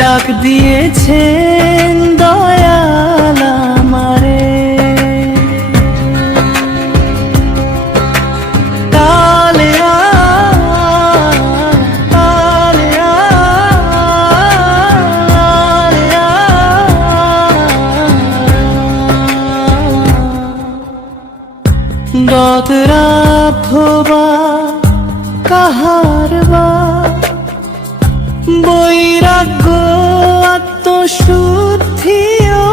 ডাক দিয়েছেন দয়াল আমারে। কালে গত রাত হবা কাহার বা বৈরাগ্য আত্মশুদ্ধি ও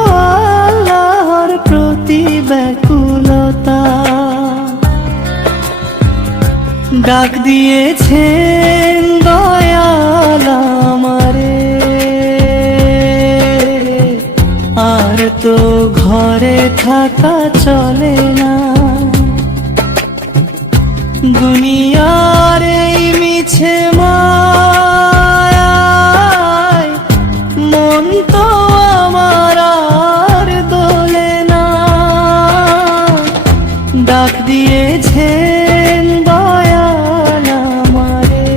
আল্লাহর প্রতি ব্যাকুলতা ডাক দিয়েছেন দয়াল আমারে। আর তো ঘরে থাকা চলে না, দুনিয়ার এই মিছে মায়ায় মন তো আমার আর দোলে না। ডাক দিয়েছেন দয়াল আমারে।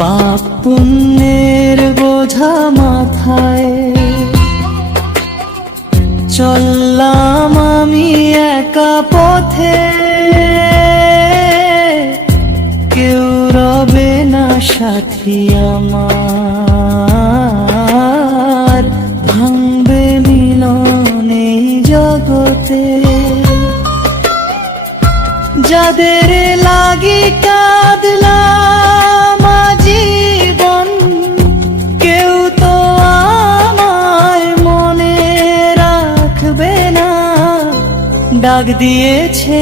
পাপ পুণ্যের বোঝা মাথায় চললাম আমি একা পথে, কেউ রবে না সাথী আমার, ভাঙবে মিলন এই জগতে। যাদের লাগি কাঁদলাম আজীবন, কেউ তো আমায় মনে রাখবে না। ডাক দিয়েছে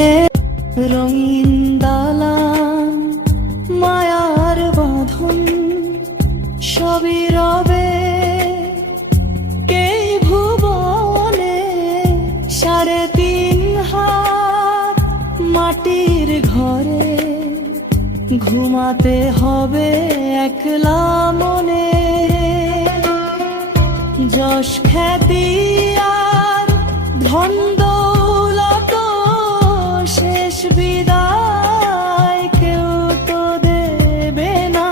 রঙিন দালান মায়ার বাঁধন, সবই রবে কে ভুবনে। 3.5 হাত মাটির ঘরে ঘুমাতে হবে একলা মনে। যশ খ্যাতি আর ধন দৌলত শেষ বিদায় কেউ তো দেবে না।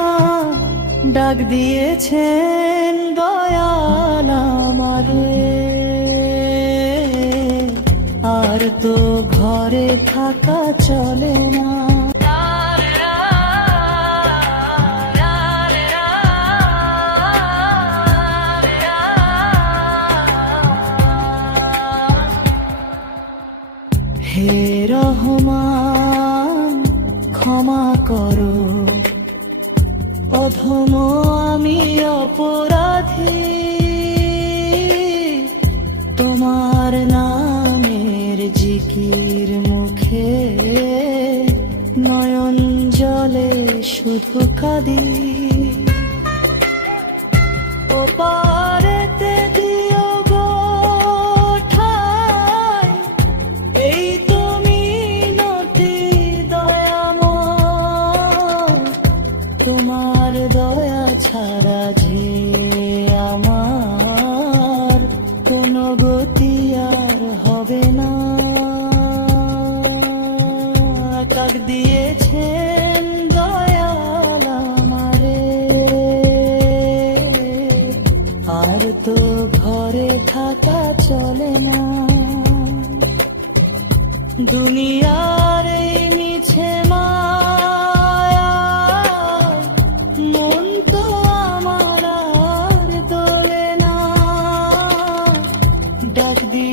ডাক দিয়েছেন দয়াল আমারে। আর তো ঘরে থাকা চলে না, হে রহমান ক্ষমা করো, অধম আমি অপরাধী। তোমার নামের জিকির মুখে নয়ন জলে শুধু কাঁদি। ওপারেতে দিও গো ঠাই, এই তুমি নতি দয়াময়। তোমার দয়া ছাড়া যে আমার কোনো গতি আর হবে না। ডাক দিয়েছেন দয়াল আমারে। আর তো ঘরে থাকা চলে না, দুনিয়ার এই মিছে মায়ায় মন তো আমার আর দোলে না। ডাক দিয়ে